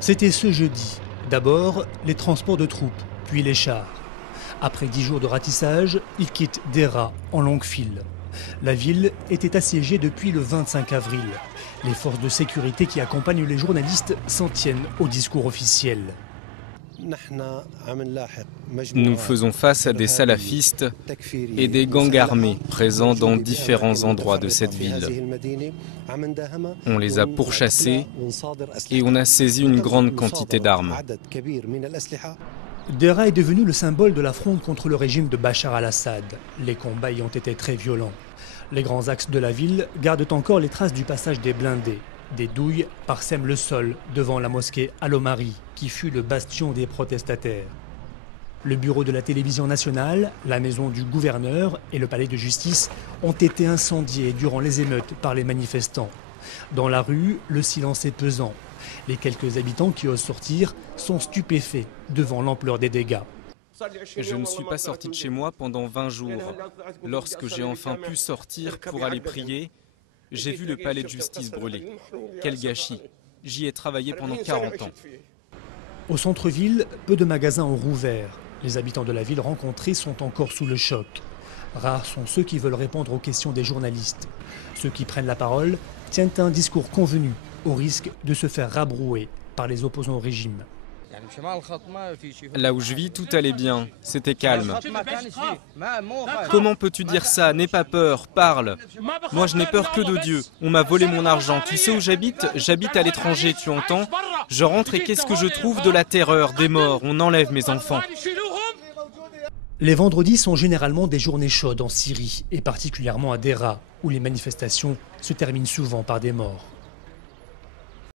C'était ce jeudi. D'abord, les transports de troupes, puis les chars. Après 10 jours de ratissage, ils quittent Deraa en longue file. La ville était assiégée depuis le 25 avril. Les forces de sécurité qui accompagnent les journalistes s'en tiennent au discours officiel. Nous faisons face à des salafistes et des gangs armés présents dans différents endroits de cette ville. On les a pourchassés et on a saisi une grande quantité d'armes. Deraa est devenu le symbole de la fronde contre le régime de Bachar al-Assad. Les combats y ont été très violents. Les grands axes de la ville gardent encore les traces du passage des blindés. Des douilles parsèment le sol devant la mosquée Al-Omari, qui fut le bastion des protestataires. Le bureau de la télévision nationale, la maison du gouverneur et le palais de justice ont été incendiés durant les émeutes par les manifestants. Dans la rue, le silence est pesant. Les quelques habitants qui osent sortir sont stupéfaits devant l'ampleur des dégâts. Je ne suis pas sorti de chez moi pendant 20 jours. Lorsque j'ai enfin pu sortir pour aller prier, j'ai vu le palais de justice brûler. Quel gâchis! J'y ai travaillé pendant 40 ans. Au centre-ville, peu de magasins ont rouvert. Les habitants de la ville rencontrés sont encore sous le choc. Rares sont ceux qui veulent répondre aux questions des journalistes. Ceux qui prennent la parole tiennent un discours convenu, au risque de se faire rabrouer par les opposants au régime. Là où je vis, tout allait bien, c'était calme. Comment peux-tu dire ça? N'aie pas peur, parle. Moi, je n'ai peur que de Dieu. On m'a volé mon argent. Tu sais où j'habite? J'habite à l'étranger, tu entends? Je rentre et qu'est-ce que je trouve? De la terreur, des morts. On enlève mes enfants. Les vendredis sont généralement des journées chaudes en Syrie, et particulièrement à Deraa, où les manifestations se terminent souvent par des morts.